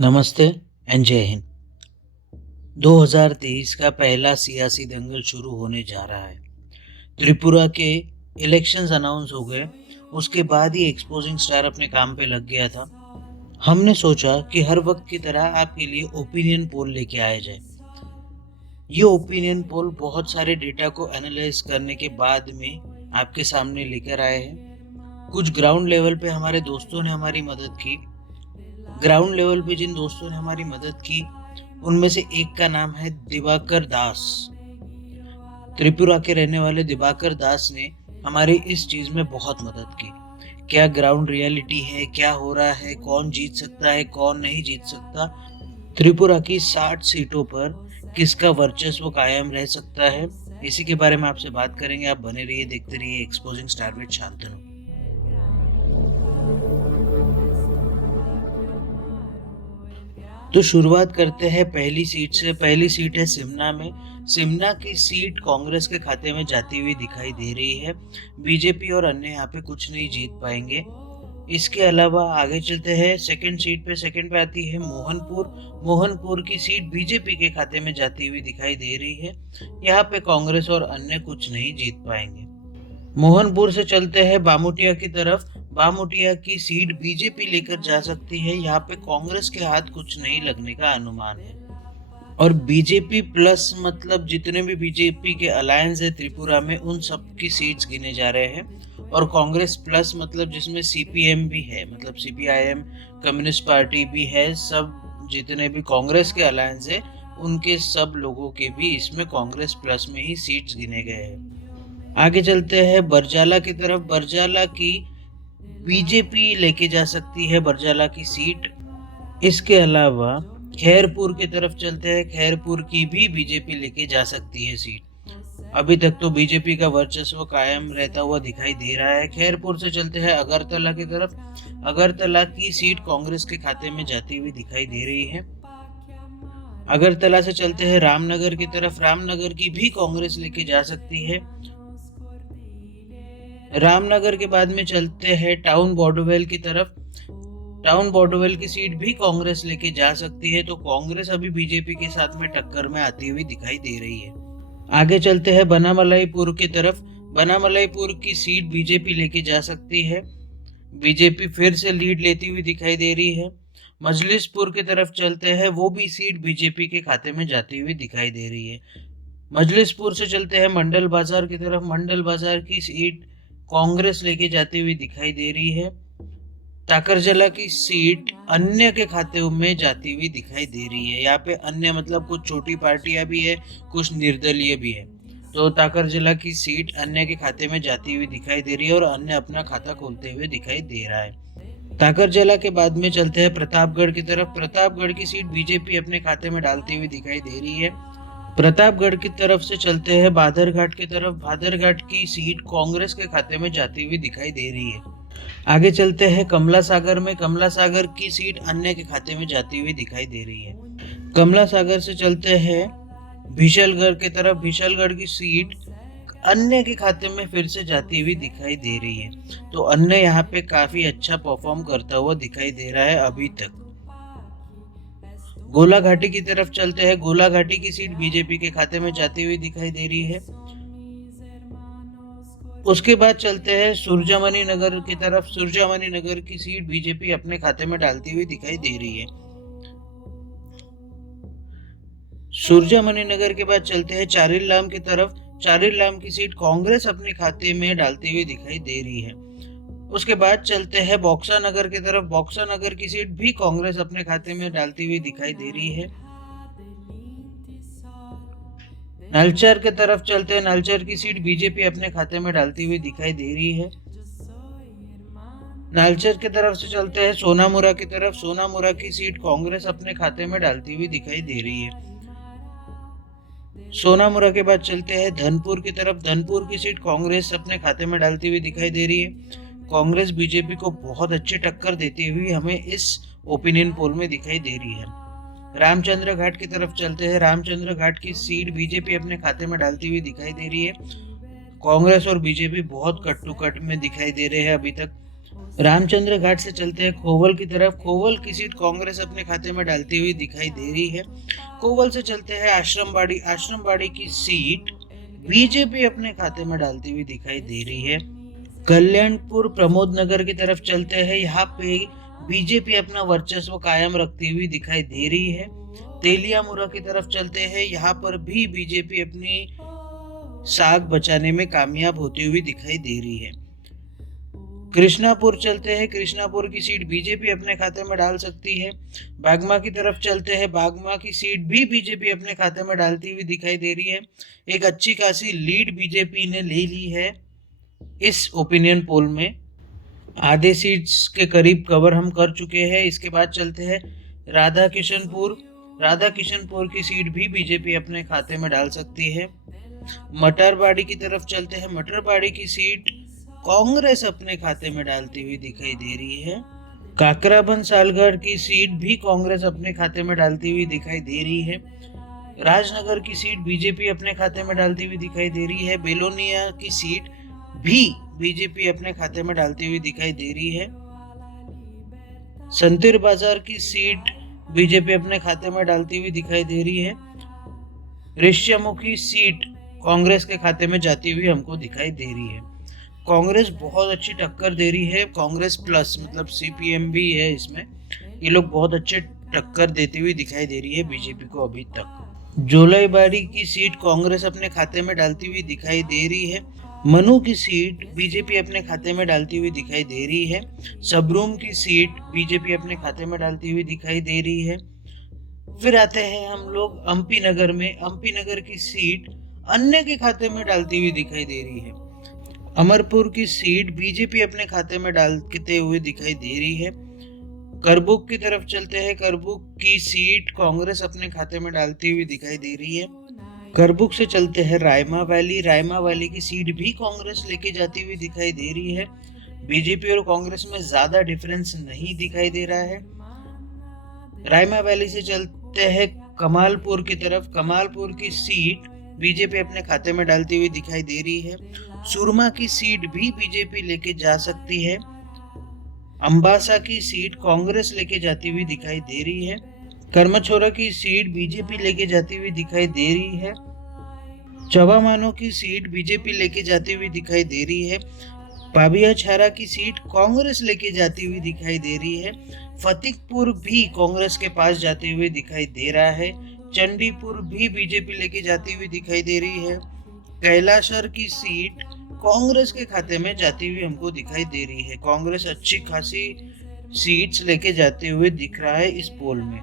नमस्ते एंड जय हिंद। 2023 का पहला सियासी दंगल शुरू होने जा रहा है। त्रिपुरा के इलेक्शंस अनाउंस हो गए, उसके बाद ही एक्सपोजिंग स्टार अपने काम पे लग गया था। हमने सोचा कि हर वक्त की तरह आपके लिए ओपिनियन पोल लेके आया जाए। ये ओपिनियन पोल बहुत सारे डेटा को एनालाइज करने के बाद में आपके सामने लेकर आए हैं। कुछ ग्राउंड लेवल पे हमारे दोस्तों ने हमारी मदद की। ग्राउंड लेवल पे जिन दोस्तों ने हमारी मदद की उनमें से एक का नाम है दिवाकर दास। त्रिपुरा के रहने वाले दिवाकर दास ने हमारी इस चीज में बहुत मदद की। क्या ग्राउंड रियलिटी है, क्या हो रहा है, कौन जीत सकता है, कौन नहीं जीत सकता, त्रिपुरा की 60 सीटों पर किसका वर्चस्व कायम रह सकता है, इसी के बारे में आपसे बात करेंगे। आप बने रहिए, देखते रहिए एक्सपोजिंग स्टार विद शांतनु। तो शुरुआत करते हैं पहली सीट से। पहली सीट है सिमना में। सिमना की सीट कांग्रेस के खाते में जाती हुई दिखाई दे रही है। बीजेपी और अन्य यहाँ पे कुछ नहीं जीत पाएंगे। इसके अलावा आगे चलते हैं सेकंड सीट पे। सेकंड पे आती है मोहनपुर। मोहनपुर की सीट बीजेपी के खाते में जाती हुई दिखाई दे रही है। यहाँ पे कांग्रेस और अन्य कुछ नहीं जीत पाएंगे। मोहनपुर से चलते हैं बामुटिया की तरफ। बामुटिया की सीट बीजेपी लेकर जा सकती है। यहाँ पे कांग्रेस के हाथ कुछ नहीं लगने का अनुमान है। और बीजेपी प्लस मतलब जितने भी बीजेपी के अलायंस है त्रिपुरा में, उन सब की सीट्स गिने जा रहे हैं। और कांग्रेस प्लस मतलब जिसमें सीपीएम भी है, मतलब सीपीआईएम, कम्युनिस्ट पार्टी भी है, सब जितने भी कांग्रेस के अलायंस है उनके सब लोगों के भी इसमें कांग्रेस प्लस में ही सीट्स गिने गए हैं। आगे चलते हैं बरजाला की तरफ। बरजाला की बीजेपी लेके जा सकती है बरजाला की सीट। इसके अलावा खैरपुर की तरफ चलते हैं। खैरपुर की भी बीजेपी लेके जा सकती है सीट। अभी तक तो बीजेपी का वर्चस्व कायम रहता हुआ दिखाई दे रहा है। खैरपुर से चलते हैं अगरतला की तरफ। अगरतला की सीट कांग्रेस के खाते में जाती हुई दिखाई दे रही है। अगरतला से चलते हैं रामनगर की तरफ। रामनगर की भी कांग्रेस लेके जा सकती है। रामनगर के बाद में चलते हैं टाउन बॉर्डरवेल की तरफ। टाउन बॉर्डरवेल की सीट भी कांग्रेस लेके जा सकती है। तो कांग्रेस अभी बीजेपी के साथ में टक्कर में आती हुई दिखाई दे रही है। आगे चलते हैं बनामलाईपुर की तरफ। बनामलाईपुर की सीट बीजेपी लेके जा सकती है। बीजेपी फिर से लीड लेती हुई दिखाई दे रही है। मजलिसपुर की तरफ चलते हैं। वो भी सीट बीजेपी के खाते में जाती हुई दिखाई दे रही है। मजलिसपुर से चलते हैं मंडल बाजार की तरफ। मंडल बाजार की सीट कांग्रेस लेके जाती हुई दिखाई दे रही है। टाकरजला की सीट अन्य के खाते में जाती हुई दिखाई दे रही है। यहाँ पे अन्य मतलब कुछ छोटी पार्टियां भी है, कुछ निर्दलीय भी है। तो टाकरजला की सीट अन्य के खाते में जाती हुई दिखाई दे रही है और अन्य अपना खाता खोलते हुए दिखाई दे रहा है। टाकरजला के बाद में चलते हैं प्रतापगढ़ की तरफ। प्रतापगढ़ की सीट बीजेपी अपने खाते में डालती हुई दिखाई दे रही है। प्रतापगढ़ की तरफ से चलते हैं बादरघाट की तरफ। बादरघाट की सीट कांग्रेस के खाते में जाती हुई दिखाई दे रही है। आगे चलते हैं कमला सागर में। कमला सागर की सीट अन्य के खाते में जाती हुई दिखाई दे रही है। कमला सागर से चलते हैं भीशलगढ़ की तरफ। भीशलगढ़ की सीट अन्य के खाते में फिर से जाती हुई दिखाई दे रही है। तो अन्य यहाँ पे काफी अच्छा परफॉर्म करता हुआ दिखाई दे रहा है अभी तक। गोलाघाटी की तरफ चलते हैं। गोलाघाटी की सीट बीजेपी के खाते में जाती हुई दिखाई दे रही है। उसके बाद चलते हैं सुरजामणि नगर की तरफ। सुरजामणि नगर की सीट बीजेपी अपने खाते में डालती हुई दिखाई दे रही है। सुरजामणि नगर के बाद चलते हैं चारिलाम की तरफ। चारिलाम की सीट कांग्रेस अपने खाते में डालती हुई दिखाई दे रही है। उसके बाद चलते हैं बॉक्सा नगर की तरफ। बॉक्सा नगर की सीट भी कांग्रेस अपने खाते में डालती हुई दिखाई दे रही है। नलचर की तरफ चलते हैं। नलचर की सीट बीजेपी अपने खाते में डालती हुई दिखाई दे रही है। नलचर की तरफ से चलते हैं सोनामुरा की तरफ। सोनामुरा की सीट कांग्रेस अपने खाते में डालती हुई दिखाई दे रही है। सोनामुरा के बाद चलते हैं धनपुर की तरफ। धनपुर की सीट कांग्रेस अपने खाते में डालती हुई दिखाई दे रही है। कांग्रेस बीजेपी को बहुत अच्छी टक्कर देती हुई हमें इस ओपिनियन पोल में दिखाई दे रही है। रामचंद्र घाट की तरफ चलते हैं। रामचंद्र घाट की सीट बीजेपी अपने खाते में डालती हुई दिखाई दे रही है। कांग्रेस और बीजेपी बहुत कट टू कट में दिखाई दे रहे हैं अभी तक। रामचंद्र घाट से चलते हैं खोवल की तरफ। खोवल की सीट कांग्रेस अपने खाते में डालती हुई दिखाई दे रही है। खोवल से चलते हैं आश्रमबाड़ी। आश्रमबाड़ी की सीट बीजेपी अपने खाते में डालती हुई दिखाई दे रही है। कल्याणपुर प्रमोद नगर की तरफ चलते हैं। यहाँ पे बीजेपी अपना वर्चस्व कायम रखती हुई दिखाई दे रही है। तेलियामुरा की तरफ चलते हैं। यहाँ पर भी बीजेपी अपनी साख बचाने में कामयाब होती हुई दिखाई दे रही है। कृष्णापुर चलते हैं। कृष्णापुर की सीट बीजेपी अपने खाते में डाल सकती है। बागमा की तरफ चलते हैं। बागमा की सीट भी बीजेपी अपने खाते में डालती हुई दिखाई दे रही है। एक अच्छी खासी लीड बीजेपी ने ले ली है इस ओपिनियन पोल में। आधे सीट्स के करीब कवर हम कर चुके हैं। इसके बाद चलते हैं राधा किशनपुर। राधा किशनपुर की सीट भी बीजेपी अपने खाते में डाल सकती है। मटरबाड़ी की तरफ चलते हैं। मटरबाड़ी की सीट कांग्रेस अपने खाते में डालती हुई दिखाई दे रही है। काकराबंद सालगढ़ की सीट भी कांग्रेस अपने खाते में डालती हुई दिखाई दे रही है। राजनगर की सीट बीजेपी अपने खाते में डालती हुई दिखाई दे रही है। बेलोनिया की सीट भी बीजेपी अपने खाते में डालती हुई दिखाई दे रही है। संतिर बाजार की सीट बीजेपी अपने खाते में डालती हुई दिखाई दे रही है। ऋष्यमुखी सीट कांग्रेस के खाते में जाती हुई हमको दिखाई दे रही है। कांग्रेस बहुत अच्छी टक्कर दे रही है। कांग्रेस प्लस मतलब सीपीएम भी है इसमें। ये लोग बहुत अच्छे टक्कर देती हुई दिखाई दे रही है बीजेपी को अभी तक। जोलाईबाड़ी की सीट कांग्रेस अपने खाते में डालती हुई दिखाई दे रही है। मनु की सीट बीजेपी अपने खाते में डालती हुई दिखाई दे रही है। सबरूम की सीट बीजेपी अपने खाते में डालती हुई दिखाई दे रही है। फिर आते हैं हम लोग एमपी नगर में। एमपी नगर की सीट अन्य के खाते में डालती हुई दिखाई दे रही है। अमरपुर की सीट बीजेपी अपने खाते में डालते हुए दिखाई दे रही है। करबुक की तरफ चलते हैं। करबुक की सीट कांग्रेस अपने खाते में डालती हुई दिखाई दे रही है। करबुक से चलते हैं रायमा वैली। रायमा वैली की सीट भी कांग्रेस लेके जाती हुई दिखाई दे रही है। बीजेपी और कांग्रेस में ज्यादा डिफरेंस नहीं दिखाई दे रहा है। रायमा वैली से चलते हैं कमालपुर की तरफ। कमालपुर की सीट बीजेपी अपने खाते में डालती हुई दिखाई दे रही है। सुरमा की सीट भी बीजेपी लेके जा सकती है। अंबासा की सीट कांग्रेस लेके जाती हुई दिखाई दे रही है। करमछोरा की सीट बीजेपी लेके जाती हुई दिखाई दे रही है। चवामानो की सीट बीजेपी लेके जाती हुई दिखाई दे रही है। पाबिया छारा की सीट कांग्रेस लेके जाती हुई दिखाई दे रही है। फतेहपुर भी कांग्रेस के पास जाते हुए दिखाई दे रहा है। चंडीपुर भी बीजेपी लेके जाती हुई दिखाई दे रही है। कैलाशहर की सीट कांग्रेस के खाते में जाती हुई हमको दिखाई दे रही है। कांग्रेस अच्छी खासी सीट्स लेके जाते हुए दिख रहा है इस पोल में।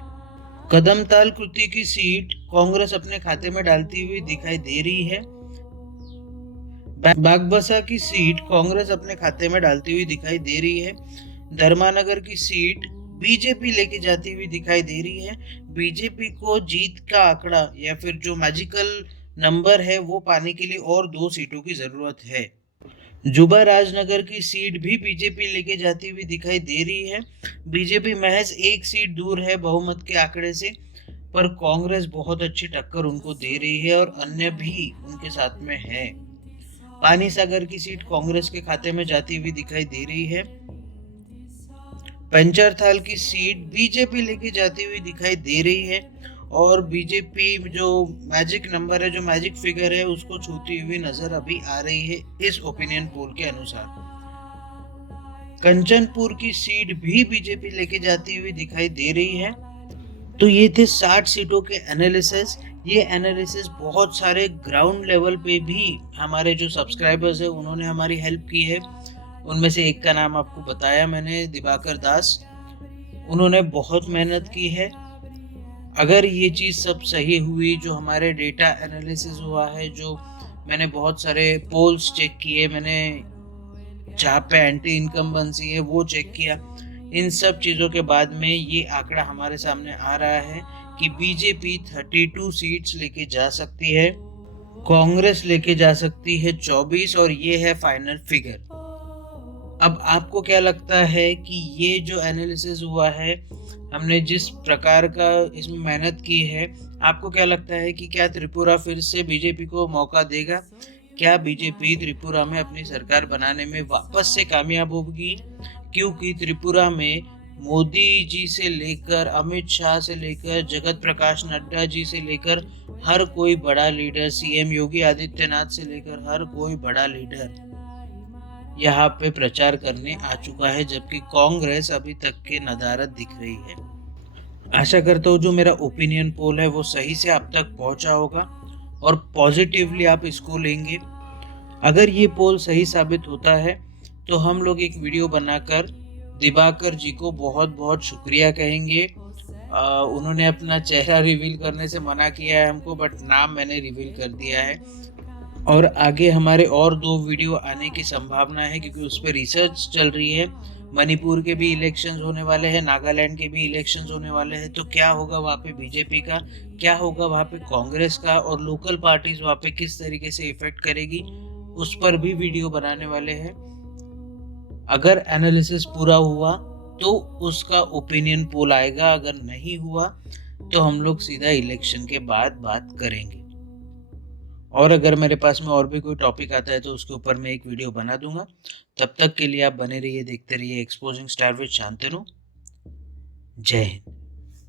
कदमताल कृति की सीट कांग्रेस अपने खाते में डालती हुई दिखाई दे रही है। बागबसा की सीट कांग्रेस अपने खाते में डालती हुई दिखाई दे रही है। धर्मानगर की सीट बीजेपी लेके जाती हुई दिखाई दे रही है। बीजेपी को जीत का आंकड़ा या फिर जो मैजिकल नंबर है वो पाने के लिए और 2 सीटों की जरूरत है। जुबा राजनगर की सीट भी बीजेपी लेके जाती हुई दिखाई दे रही है। बीजेपी महज 1 सीट दूर है बहुमत के आंकड़े से, पर कांग्रेस बहुत अच्छी टक्कर उनको दे रही है और अन्य भी उनके साथ में है। पानी सागर की सीट कांग्रेस के खाते में जाती हुई दिखाई दे रही है। पंचरथाल की सीट बीजेपी लेके जाती हुई दिखाई दे रही है और बीजेपी जो मैजिक नंबर है, जो मैजिक फिगर है, उसको छूती हुई नजर अभी आ रही है इस ओपिनियन पोल के अनुसार। कंचनपुर की सीट भी बीजेपी लेके जाती हुई दिखाई दे रही है। तो ये थे 60 सीटों के एनालिसिस। ये एनालिसिस बहुत सारे ग्राउंड लेवल पे भी हमारे जो सब्सक्राइबर्स है उन्होंने हमारी हेल्प की है। उनमें से एक का नाम आपको बताया मैंने, दिवाकर दास। उन्होंने बहुत मेहनत की है। अगर ये चीज़ सब सही हुई, जो हमारे डेटा एनालिसिस हुआ है, जो मैंने बहुत सारे पोल्स चेक किए, मैंने जहाँ पे एंटी इनकम्बेंसी है वो चेक किया, इन सब चीज़ों के बाद में ये आंकड़ा हमारे सामने आ रहा है कि बीजेपी 32 सीट्स लेके जा सकती है, कांग्रेस लेके जा सकती है 24, और ये है फाइनल फिगर। अब आपको क्या लगता है कि ये जो एनालिसिस हुआ है, हमने जिस प्रकार का इसमें मेहनत की है, आपको क्या लगता है कि क्या त्रिपुरा फिर से बीजेपी को मौका देगा? क्या बीजेपी त्रिपुरा में अपनी सरकार बनाने में वापस से कामयाब होगी? क्योंकि त्रिपुरा में मोदी जी से लेकर अमित शाह से लेकर जगत प्रकाश नड्डा जी से लेकर हर कोई बड़ा लीडर, सीएम योगी आदित्यनाथ से लेकर हर कोई बड़ा लीडर यहाँ पे प्रचार करने आ चुका है, जबकि कांग्रेस अभी तक के नदारद दिख रही है। आशा करता हूँ जो मेरा ओपिनियन पोल है वो सही से आप तक पहुंचा होगा और पॉजिटिवली आप इसको लेंगे। अगर ये पोल सही साबित होता है तो हम लोग एक वीडियो बनाकर दिवाकर जी को बहुत बहुत शुक्रिया कहेंगे। उन्होंने अपना चेहरा रिवील करने से मना किया है हमको, बट नाम मैंने रिवील कर दिया है। और आगे हमारे और 2 वीडियो आने की संभावना है, क्योंकि उस पर रिसर्च चल रही है। मणिपुर के भी इलेक्शंस होने वाले हैं, नागालैंड के भी इलेक्शंस होने वाले हैं, तो क्या होगा वहाँ पे बीजेपी का, क्या होगा वहाँ पे कांग्रेस का, और लोकल पार्टीज वहाँ पे किस तरीके से इफेक्ट करेगी, उस पर भी वीडियो बनाने वाले हैं। अगर एनालिसिस पूरा हुआ तो उसका ओपिनियन पोल आएगा, अगर नहीं हुआ तो हम लोग सीधा इलेक्शन के बाद बात करेंगे। और अगर मेरे पास में और भी कोई टॉपिक आता है तो उसके ऊपर मैं एक वीडियो बना दूंगा। तब तक के लिए आप बने रहिए, देखते रहिए एक्सपोजिंग स्टार विद शांतनु। जय हिंद।